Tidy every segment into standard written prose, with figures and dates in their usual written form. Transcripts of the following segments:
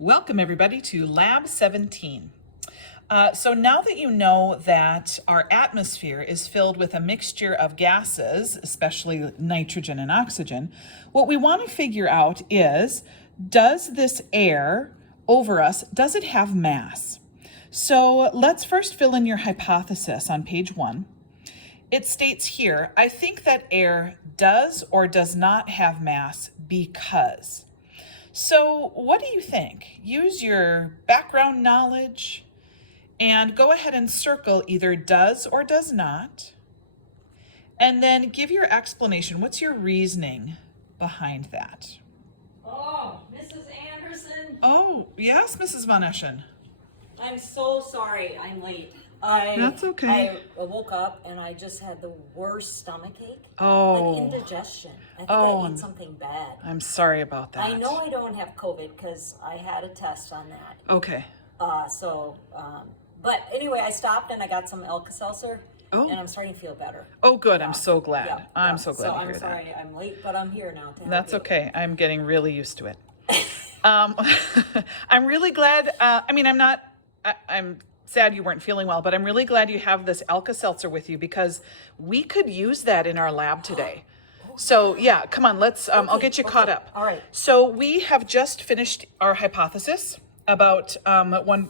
Welcome everybody to Lab 17. So now that you know that our atmosphere is filled with a mixture of gases, especially nitrogen and oxygen, what we want to figure out is, does this air over us, does it have mass? So let's first fill in your hypothesis on page 1. It states here, I think that air does or does not have mass because. So what do you think? Use your background knowledge and go ahead and circle either does or does not. And then give your explanation. What's your reasoning behind that? Oh, Mrs. Anderson. Oh, yes, Mrs. Von Eschen. I'm so sorry I'm late. That's okay. I woke up and I just had the worst stomachache. Oh. Like indigestion. I think Oh, I ate something bad. I'm sorry about that. I know I don't have COVID because I had a test on that. Okay. But anyway, I stopped and I got some Alka-Seltzer. Oh. And I'm starting to feel better. Oh, good. I'm so glad. Yeah, I'm so glad to hear I'm that. sorry I'm late, but I'm here now. That's okay. I'm getting really used to it. I'm really glad. I'm sad you weren't feeling well, but I'm really glad you have this Alka-Seltzer with you because we could use that in our lab today. So yeah, come on, let's, I'll get you caught up. All right. So we have just finished our hypothesis about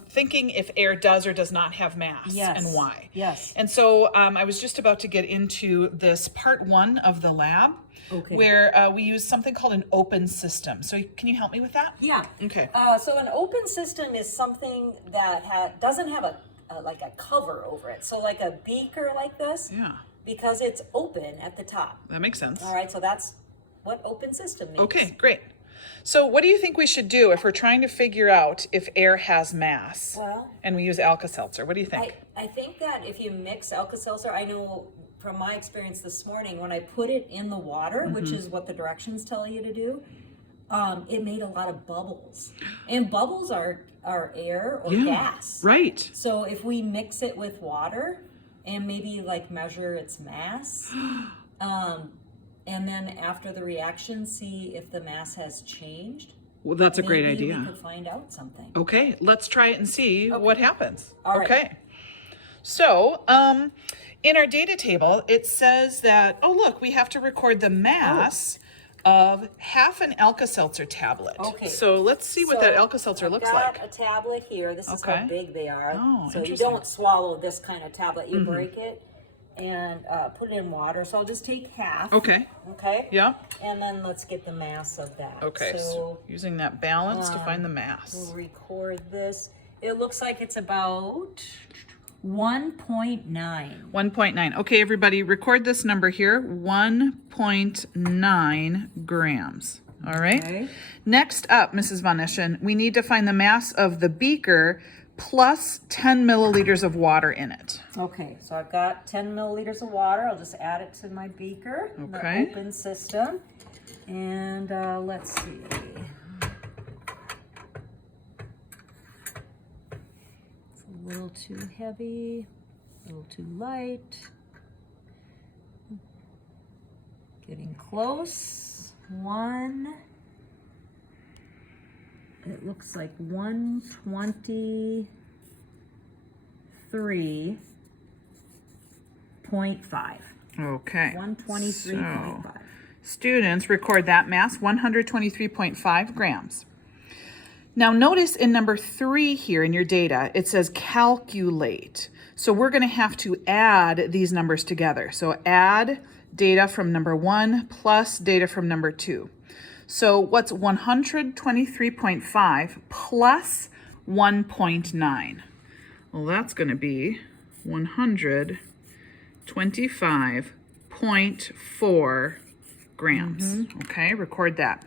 thinking if air does or does not have mass. Yes. And why. Yes. And so I was just about to get into this part 1 of the lab. Okay. Where we use something called an open system. So can you help me with that? Yeah. Okay. So an open system is something that doesn't have a cover over it. So like a beaker like this. Yeah. Because it's open at the top. That makes sense. All right. So that's what open system means. Okay, great. So what do you think we should do if we're trying to figure out if air has mass? Well, and we use Alka-Seltzer. What do you think? I think that if you mix Alka-Seltzer, I know from my experience this morning, when I put it in the water, which is what the directions tell you to do, it made a lot of bubbles. And bubbles are air or gas. Right. So if we mix it with water and maybe like measure its mass, and then after the reaction, see if the mass has changed. Well, that's a great maybe idea. We could find out something. Okay, let's try it and see what happens. All right. Okay. So, in our data table, it says that, oh, look, we have to record the mass of half an Alka-Seltzer tablet. Okay. So let's see what that Alka-Seltzer looks like. I've got a tablet here. This is how big they are. Oh, so you interesting. don't swallow this kind of tablet. You break it and put it in water. So I'll just take half. Okay. Okay. Yeah. And then let's get the mass of that. Okay. So using that balance to find the mass. We'll record this. It looks like it's about 1.9. 1.9. Okay, everybody, record this number here. 1.9 grams. All right. Okay. Next up, Mrs. Von Eschen, we need to find the mass of the beaker plus 10 milliliters of water in it. Okay, so I've got 10 milliliters of water. I'll just add it to my beaker, Okay. the open system. And let's see. It's a little too heavy, a little too light. Getting close. It looks like 123.5. Okay. 123.5. So, students record that mass, 123.5 grams. Now notice in number 3 here in your data, it says calculate. So we're going to have to add these numbers together. So add data from number 1 plus data from number 2. So what's 123.5 plus 1.9? Well, that's going to be 125.4 grams. Okay, record that.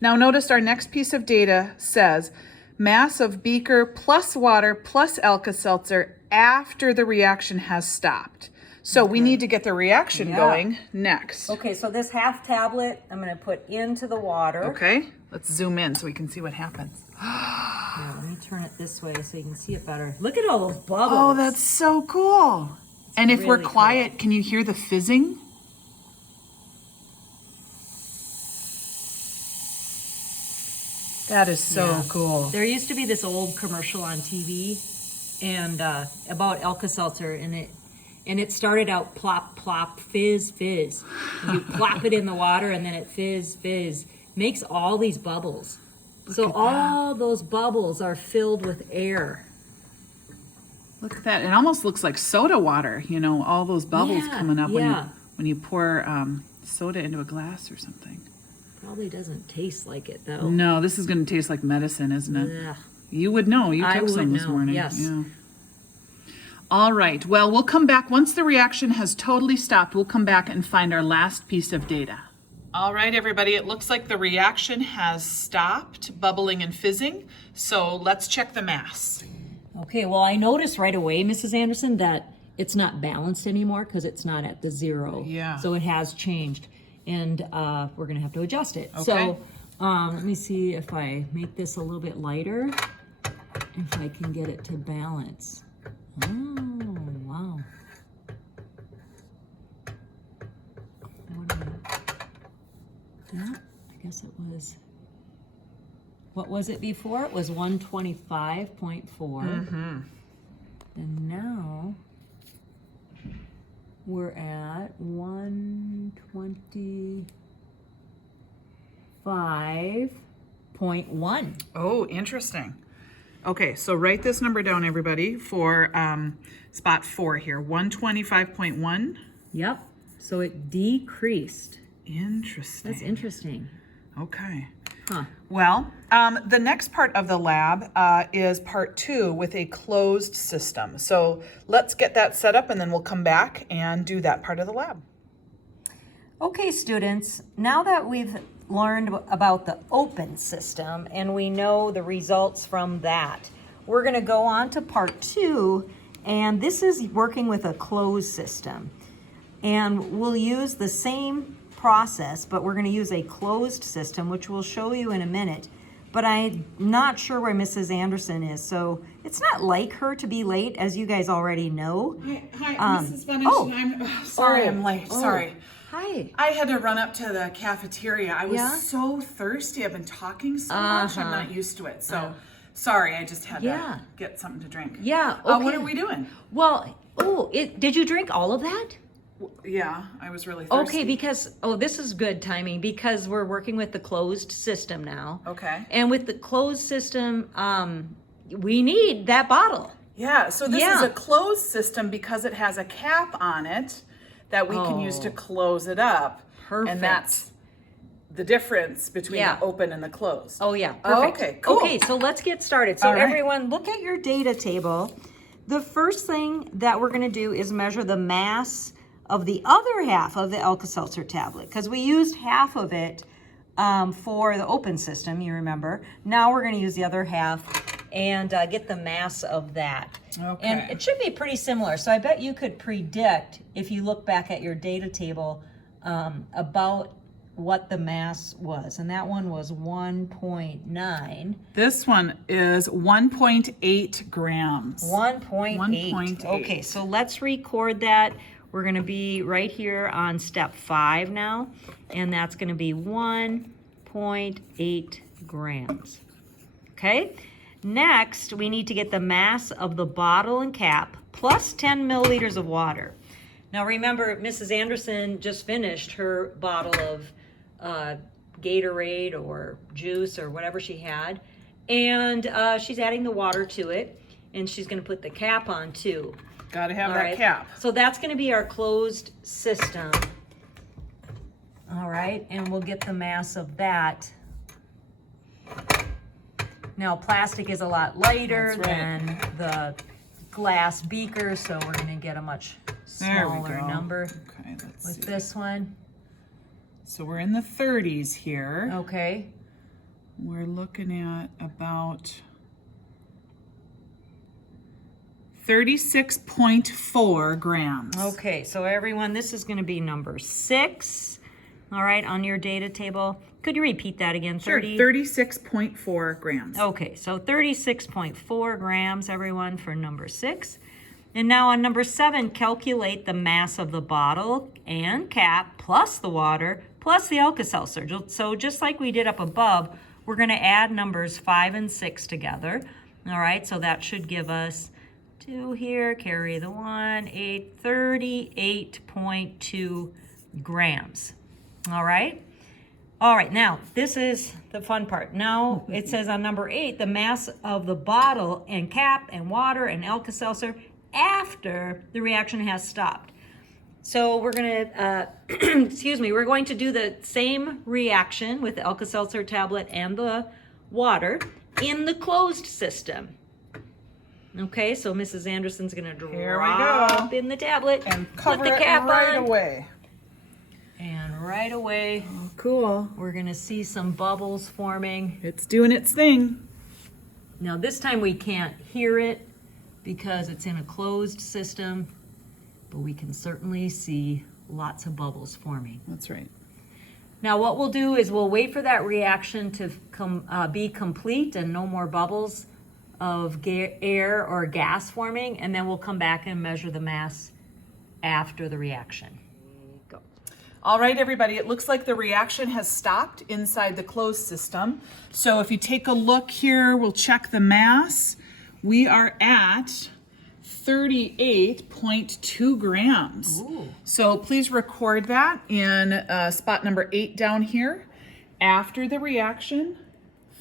Now notice our next piece of data says mass of beaker plus water plus Alka-Seltzer after the reaction has stopped. So we need to get the reaction going next. Okay, so this half tablet I'm going to put into the water. Okay, let's zoom in so we can see what happens. Here, let me turn it this way so you can see it better. Look at all those bubbles. Oh, that's so cool. And if we're really quiet, can you hear the fizzing? That is so Yeah. cool. There used to be this old commercial on TV and about Alka-Seltzer, and it started out plop, plop, fizz, fizz. You plop it in the water and then it fizz, fizz. Makes all these bubbles. So all those bubbles are filled with air. Look at that. It almost looks like soda water, you know, all those bubbles Yeah, coming up yeah. when you pour soda into a glass or something. Probably doesn't taste like it though. No, this is going to taste like medicine, isn't it? Ugh. You would know. You I took some would this know, morning. yes. Yeah. All right. Well, we'll come back once the reaction has totally stopped. We'll come back and find our last piece of data. All right, everybody. It looks like the reaction has stopped bubbling and fizzing. So let's check the mass. Okay, well, I noticed right away, Mrs. Anderson, that it's not balanced anymore because it's not at the 0. Yeah. So it has changed, and we're gonna have to adjust it. Okay. So let me see if I make this a little bit lighter, if I can get it to balance. Oh, wow. That, I guess it was, what was it before? It was 125.4. And now we're at 125.1. Oh, interesting. Okay, so write this number down, everybody, for spot 4 here. 125.1. Yep. So it decreased. Interesting. That's interesting. Okay. Huh. Well, the next part of the lab is part 2 with a closed system. So let's get that set up and then we'll come back and do that part of the lab. Okay, students, now that we've learned about the open system and we know the results from that, we're going to go on to part 2, and this is working with a closed system. And we'll use the same process, but we're going to use a closed system, which we'll show you in a minute. But I'm not sure where Mrs. Anderson is, so it's not like her to be late, as you guys already know. Hi, Mrs. Benish. oh. I'm sorry I'm late. Oh. Sorry. Hi. I had to run up to the cafeteria. I was Yeah? so thirsty. I've been talking so much. I'm not used to it. So sorry, I just had Yeah. to get something to drink. Yeah, What okay. are we doing? Well, did you drink all of that? Yeah, I was really thirsty. Okay, because, this is good timing because we're working with the closed system now. Okay. And with the closed system, we need that bottle. Yeah, so this is Yeah. a closed system because it has a cap on it that we can use to close it up. Perfect. And that's the difference between Yeah. the open and the closed. Oh, yeah, Oh, perfect. okay, cool. Okay, so let's get started. So All right. everyone, look at your data table. The first thing that we're gonna do is measure the mass of the other half of the Alka-Seltzer tablet, because we used half of it for the open system, you remember. Now we're gonna use the other half and get the mass of that. Okay. And it should be pretty similar. So I bet you could predict, if you look back at your data table, about what the mass was. And that one was 1.9. This one is 1.8 grams. 1.8. 1.8. Okay, so let's record that. We're going to be right here on step 5 now, and that's going to be 1.8 grams. Okay, next we need to get the mass of the bottle and cap plus 10 milliliters of water. Now remember, Mrs. Anderson just finished her bottle of Gatorade or juice or whatever she had, and she's adding the water to it, and she's going to put the cap on too. Got to have All that right. cap. So that's going to be our closed system. All right, and we'll get the mass of that. Now, plastic is a lot lighter That's right. than the glass beaker, so we're going to get a much There we smaller go. number Okay, let's with see. this one. So we're in the 30s here. Okay. We're looking at about 36.4 grams. Okay, so everyone, this is going to be number 6. All right, on your data table. Could you repeat that again? Sure, 36.4 grams. Okay, so 36.4 grams, everyone, for number 6. And now on number 7, calculate the mass of the bottle and cap plus the water plus the Alka-Seltzer. So just like we did up above, We're going to add numbers 5 and 6 together. All right, so that should give us 2 here, carry the 1, 38.2 grams. All right. All right, now this is the fun part. Now it says on number 8, the mass of the bottle and cap and water and Alka-Seltzer after the reaction has stopped. So we're going to, excuse me, we're going to do the same reaction with the Alka-Seltzer tablet and the water in the closed system. Okay, so Mrs. Anderson's going to Here we drop go. in the tablet, And put cover the it cap right on, away. and right away Cool. we're going to see some bubbles forming. It's doing its thing. Now this time we can't hear it because it's in a closed system, but we can certainly see lots of bubbles forming. That's right. Now what we'll do is we'll wait for that reaction to be complete and no more bubbles of air or gas forming, and then we'll come back and measure the mass after the reaction. Go. All right, everybody, it looks like the reaction has stopped inside the closed system. So if you take a look here, we'll check the mass. We are at 38.2 grams. Ooh. So please record that in spot number 8 down here. After the reaction,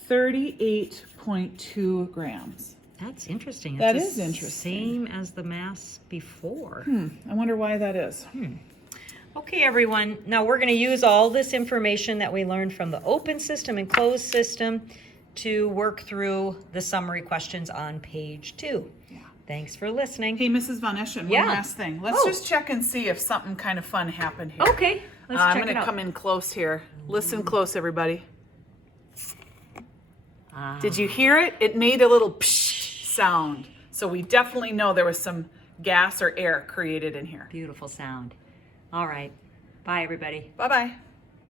38.2 grams. That's interesting. That It's is the interesting. Same as the mass before. I wonder why that is. Okay, everyone. Now we're going to use all this information that we learned from the open system and closed system to work through the summary questions on page 2. Yeah. Thanks for listening. Hey, Mrs. Von Eschen, Yeah. one last thing. Let's Oh. just check and see if something kind of fun happened here. Okay, let's I'm check going it to out. come in close here. Listen close, everybody. Ah, Did you hear it? It made a little psh sound. So we definitely know there was some gas or air created in here. beautiful sound. All right. Bye, everybody. Bye-bye.